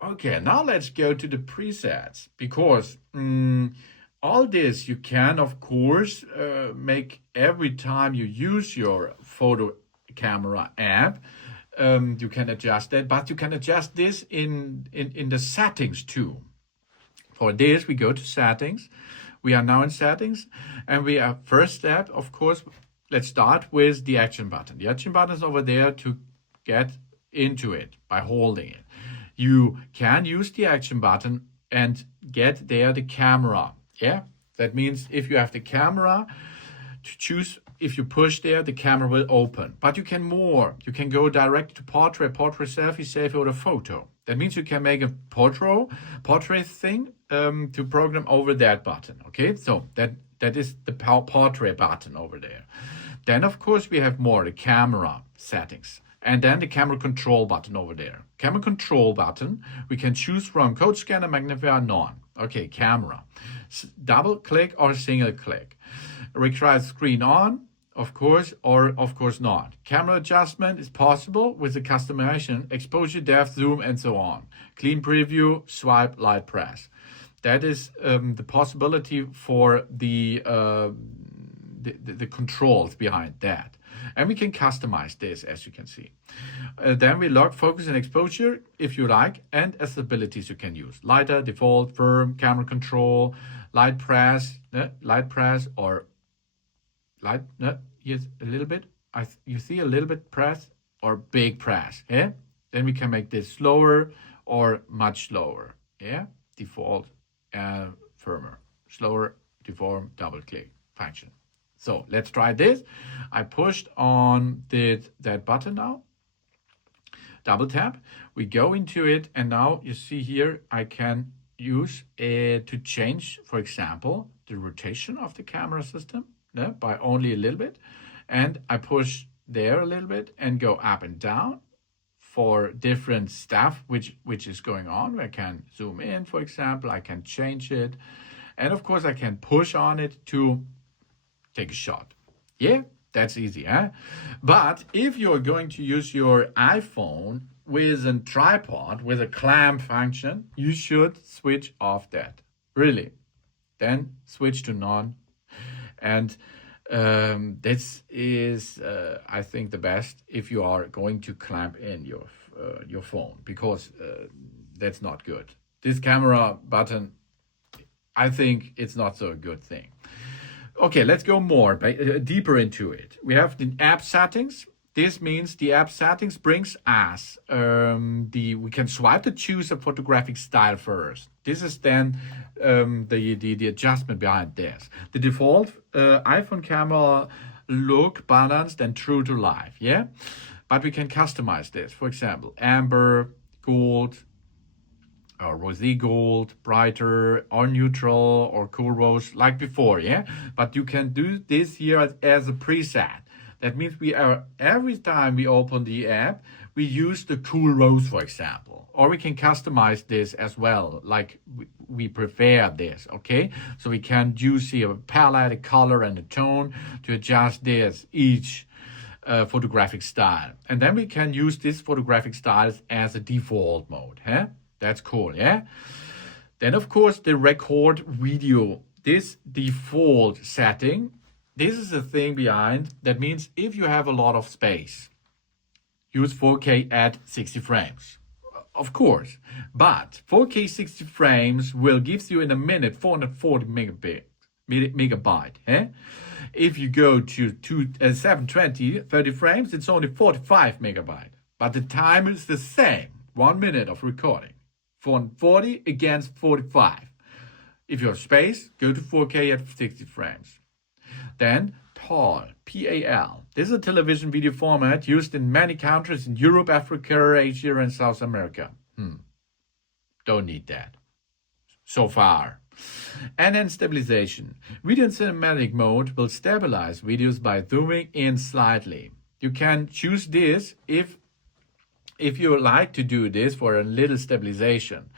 Okay, now let's go to the presets because all this you can, of course, make every time you use your photo camera app. You can adjust that, but you can adjust this in the settings too. For this, we go to settings. We are now in settings, and we are first step, of course. Let's start with the action button. The action button is over there to get into it by holding it. You can use the action button and get there the camera. Yeah, that means if you have the camera to choose, if you push there, the camera will open. But you can more. You can go direct to portrait, selfie, selfie, or a photo. That means you can make a portrait thing to program over that button. Okay, so that is the portrait button over there. Then of course we have more the camera settings. And then the camera control button over there. Camera control button, we can choose from code scanner, magnifier, none. Okay, camera. Double click or single click. Requires screen on, of course, or of course not. Camera adjustment is possible with the customization, exposure, depth, zoom, and so on. Clean preview, swipe, light press. That is the possibility for the controls behind that. And we can customize this, as you can see. Then we lock focus and exposure, if you like, and as abilities you can use. Lighter, default, firm, camera control, light press, or light, here's a little bit. You see a little bit press or big press, yeah? Then we can make this slower or much slower, yeah? Default, firmer, slower, deform, double click function. So let's try this. I pushed on that button now. Double tap. We go into it, and now you see here I can use it to change, for example, the rotation of the camera system by only a little bit. And I push there a little bit and go up and down for different stuff which is going on. I can zoom in, for example. I can change it. And of course I can push on it to take a shot. Yeah, that's easy, huh? But if you're going to use your iPhone with a tripod, with a clamp function, you should switch off that. Really. Then switch to none. And this is, I think, the best if you are going to clamp in your phone, because that's not good. This camera button, I think it's not so a good thing. Okay, let's go more deeper into it. We have the app settings. This means the app settings brings us we can swipe to choose a photographic style first. This is then the adjustment behind this. The default iPhone camera look balanced and true to life. Yeah, but we can customize this. For example, amber, gold, or rosy gold, brighter, or neutral, or cool rose, like before, yeah? But you can do this here as a preset. That means every time we open the app, we use the cool rose, for example. Or we can customize this as well, like we prefer this, okay? So we can use here a palette, a color, and a tone to adjust this, each photographic style. And then we can use this photographic styles as a default mode, huh? That's cool, yeah? Then, of course, the record video. This default setting, this is the thing behind. That means if you have a lot of space, use 4K at 60 frames. Of course. But 4K 60 frames will give you in a minute 440 megabyte. Eh? If you go to 720, 30 frames, it's only 45 megabyte. But the time is the same. 1 minute of recording. 440 against 45. If you have space, go to 4K at 60 frames. Then PAL, PAL. This is a television video format used in many countries in Europe, Africa, Asia, and South America. Don't need that. So far. And then stabilization. Video in cinematic mode will stabilize videos by zooming in slightly. You can choose this if you like to do this for a little stabilization.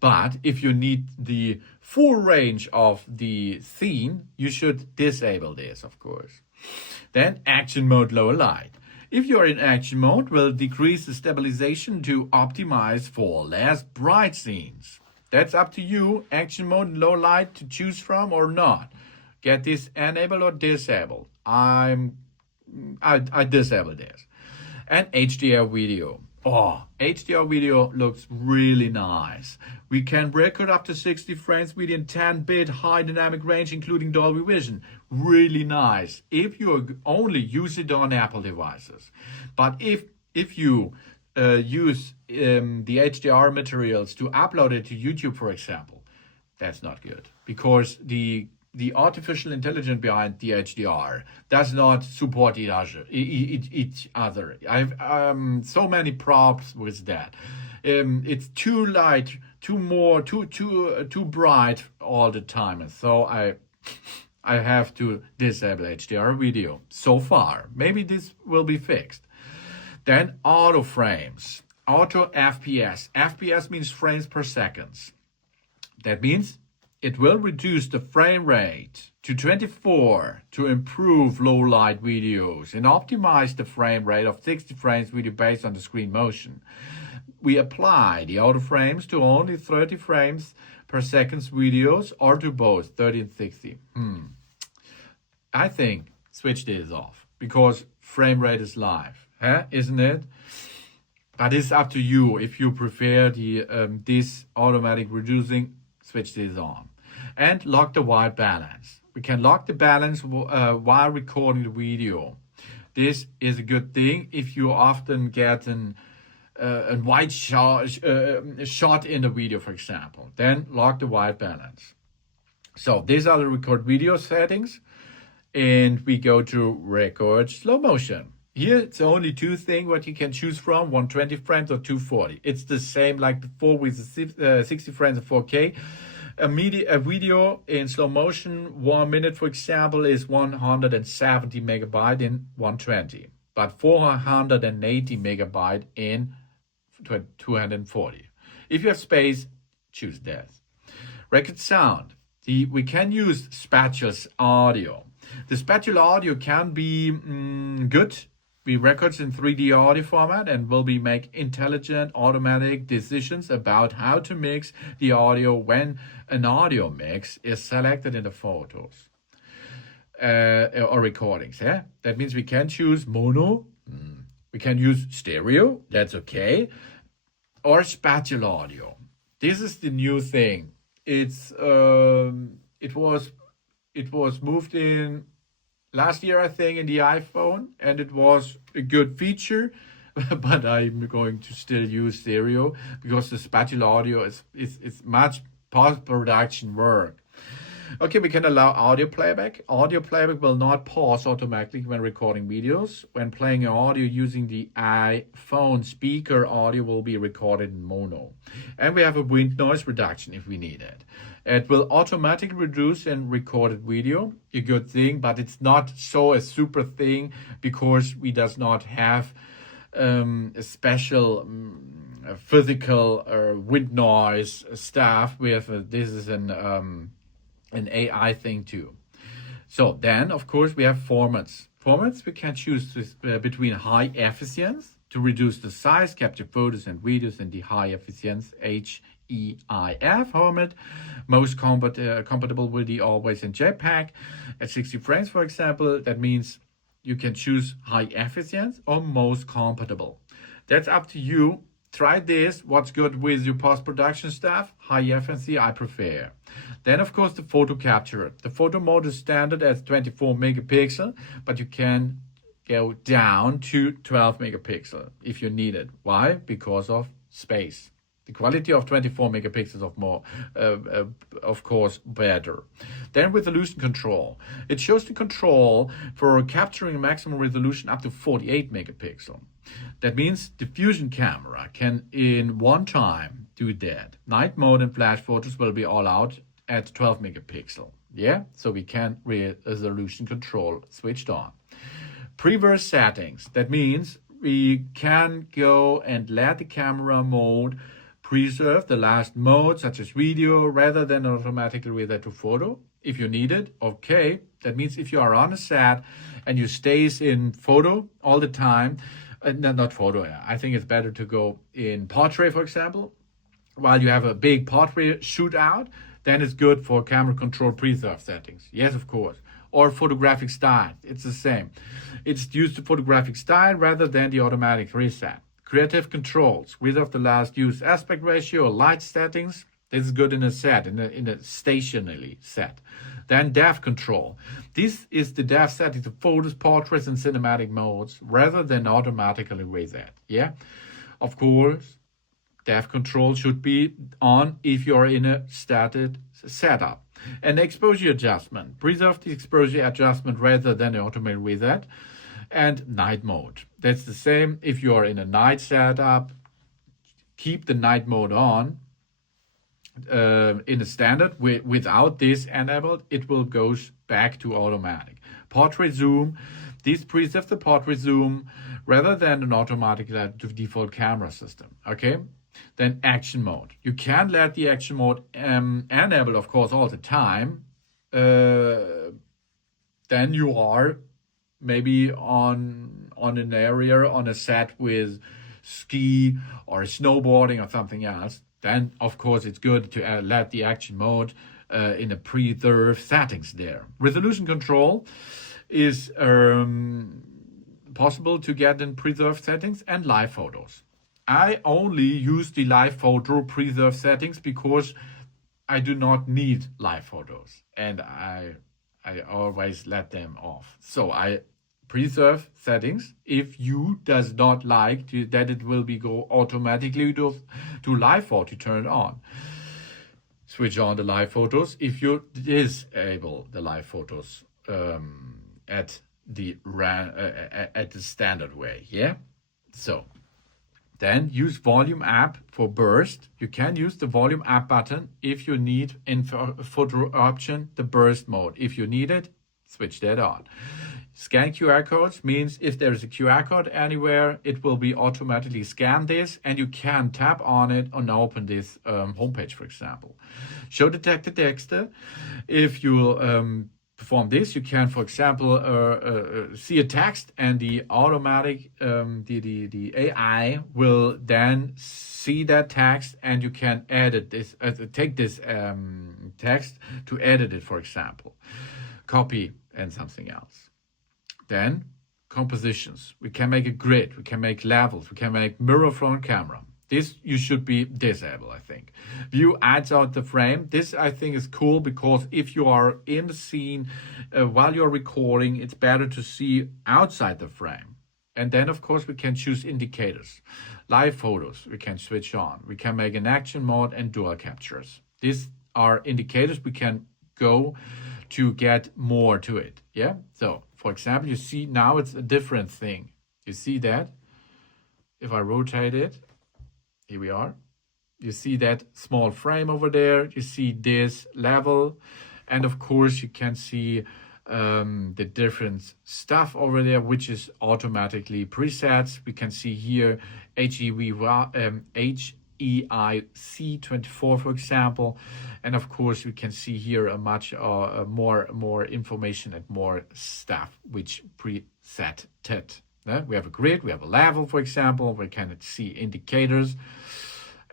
But if you need the full range of the scene, you should disable this, of course. Then action mode lower light. If you are in action mode, we'll decrease the stabilization to optimize for less bright scenes. That's up to you, action mode and low light to choose from or not. Get this enabled or disabled. I disable this. And HDR video. Oh, HDR video looks really nice. We can record up to 60 frames within 10-bit high dynamic range, including Dolby Vision. Really nice if you only use it on Apple devices. But if you use the HDR materials to upload it to YouTube, for example, that's not good, because the artificial intelligence behind the HDR does not support each other. I've so many problems with that. It's too light, too bright all the time, and so I have to disable HDR video so far. Maybe this will be fixed. Then auto frames, auto FPS. FPS means frames per second. That means it will reduce the frame rate to 24 to improve low light videos and optimize the frame rate of 60 frames video based on the screen motion. We apply the auto frames to only 30 frames per second videos or to both 30 and 60. I think switch this off because frame rate is live, isn't it? But it's up to you. If you prefer this automatic reducing, switch this on. And lock the white balance. We can lock the balance while recording the video. This is a good thing if you often get a white shot in the video, for example. Then lock the white balance. So these are the record video settings. And we go to record slow motion. Here it's only two things what you can choose from, 120 frames or 240. It's the same like before with the 60 frames of 4K. A video in slow motion, 1 minute, for example, is 170 megabyte in 120, but 480 megabyte in 240. If you have space, choose that. Record sound. We can use spatial audio. The spatial audio can be good. We records in 3D audio format and will be make intelligent automatic decisions about how to mix the audio when an audio mix is selected in the photos or recordings. Yeah, that means we can choose mono. We can use stereo. That's okay, or spatial audio. This is the new thing. It was moved in last year, I think, in the iPhone, and it was a good feature, but I'm going to still use stereo because the spatial audio is much post-production work. Okay, we can allow audio playback. Audio playback will not pause automatically when recording videos. When playing audio using the iPhone speaker, audio will be recorded in mono. And we have a wind noise reduction if we need it. It will automatically reduce in recorded video, a good thing, but it's not so a super thing because we does not have a special physical wind noise stuff. We have this is an AI thing too. So then, of course, we have formats. Formats we can choose between high efficiency to reduce the size, capture photos and videos in the high efficiency HEIF format. Most compatible with the always in JPEG at 60 frames, for example. That means you can choose high efficiency or most compatible. That's up to you. Try this. What's good with your post-production stuff? High efficiency, I prefer. Then, of course, the photo capture. The photo mode is standard at 24 megapixel, but you can go down to 12 megapixel if you need it. Why? Because of space. The quality of 24 megapixels of course, better. Then resolution control. It shows the control for capturing a maximum resolution up to 48 megapixel. That means the Fusion camera can in one time do that. Night mode and flash photos will be all out at 12 megapixel. Yeah, so we can resolution control switched on. Preverse settings. That means we can go and let the camera mode preserve the last mode, such as video, rather than automatically relate to photo. If you need it, okay, That means if you are on a set and you stays in photo all the time, not photo, I think it's better to go in portrait, for example, while you have a big portrait shootout, then it's good for camera control preserve settings. Yes, of course. Or photographic style, it's the same. It's used to photographic style rather than the automatic reset. Creative controls, width of the last used aspect ratio, light settings. This is good in a set, in a stationary set. Then depth control. This is the depth settings of photos, portraits, and cinematic modes rather than automatically reset. Yeah, of course, depth control should be on if you're in a static setup. And exposure adjustment. Preserve the exposure adjustment rather than the automatic reset. And night mode. That's the same. If you are in a night setup, keep the night mode on. In a standard, without this enabled, it will go back to automatic. Portrait zoom. This preserves the portrait zoom rather than an automatic default camera system. Okay. Then action mode. You can let the action mode enable, of course, all the time. Then you are maybe on an area, on a set with ski or snowboarding or something else. Then, of course, it's good to let the action mode in a preserved settings there. Resolution control is possible to get in preserved settings and live photos. I only use the live photo preserve settings because I do not need live photos and I always let them off. So I preserve settings. If you does not like that it will be go automatically to live photo, turn it on. Switch on the live photos if you disable the live photos at the standard way. Yeah, so. Then use volume app for burst. You can use the volume app button if you need in photo option the burst mode. If you need it, switch that on. Scan QR codes means if there's a QR code anywhere, it will be automatically scan this and you can tap on it and open this homepage, for example. Show detected text. If you perform this, you can, for example, see a text and the automatic, the AI will then see that text and you can edit this, take this text to edit it, for example, copy and something else. Then compositions. We can make a grid, we can make levels, we can make mirror front camera. This you should be disabled, I think. View adds out the frame. This I think is cool because if you are in the scene while you're recording, it's better to see outside the frame. And then of course we can choose indicators. Live photos we can switch on. We can make an action mode and dual captures. These are indicators we can go to get more to it. Yeah. So for example, you see now it's a different thing. You see that? If I rotate it. Here we are. You see that small frame over there. You see this level. And of course, you can see the different stuff over there, which is automatically presets. We can see here HEIC24, for example. And of course, we can see here a much more information and more stuff, which preset it. We have a grid, we have a level, for example, we can see indicators.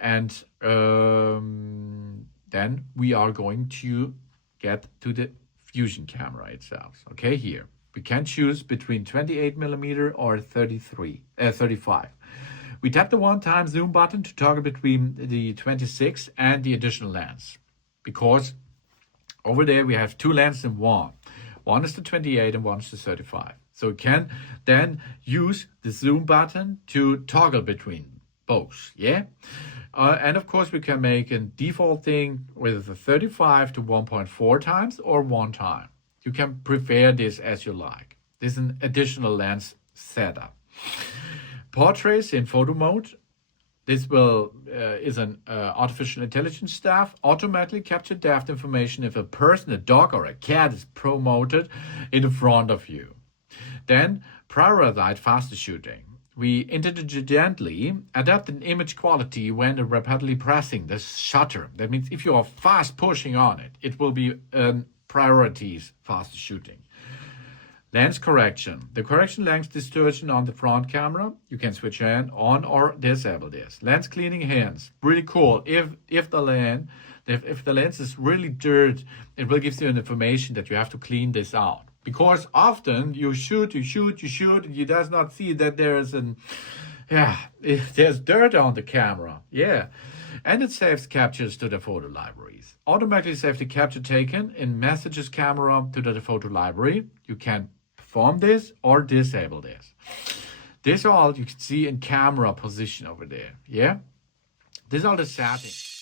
And then we are going to get to the Fusion camera itself. Okay, here. We can choose between 28mm or 35. We tap the one-time zoom button to toggle between the 26 and the additional lens. Because over there we have two lenses in one. One is the 28 and one is the 35. So you can then use the zoom button to toggle between both, yeah? And of course we can make a default thing with the 35 to 1.4 times or 1 time. You can prefer this as you like. This is an additional lens setup. Portraits in photo mode. This is an artificial intelligence staff automatically capture depth information if a person, a dog or a cat is promoted in front of you. Then prioritize faster shooting. We intelligently adapt an image quality when rapidly pressing the shutter. That means if you are fast pushing on it, it will be priorities faster shooting. Lens correction. The correction lens distortion on the front camera, you can switch on or disable this. Lens cleaning hands, really cool. If the lens is really dirt, it will give you an information that you have to clean this out. Because often you shoot, and you does not see that there's there's dirt on the camera. Yeah. And it saves captures to the photo libraries. Automatically save the capture taken in messages camera to the photo library. You can perform this or disable this. This all you can see in camera position over there. Yeah. These are the settings.